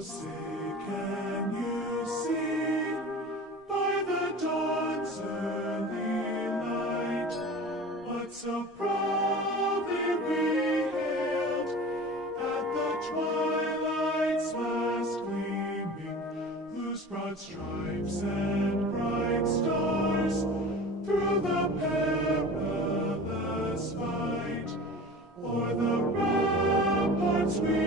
say, can you see by the dawn's early light what so proudly we hailed at the twilight's last gleaming, whose broad stripes and bright stars through the perilous fight o'er the ramparts we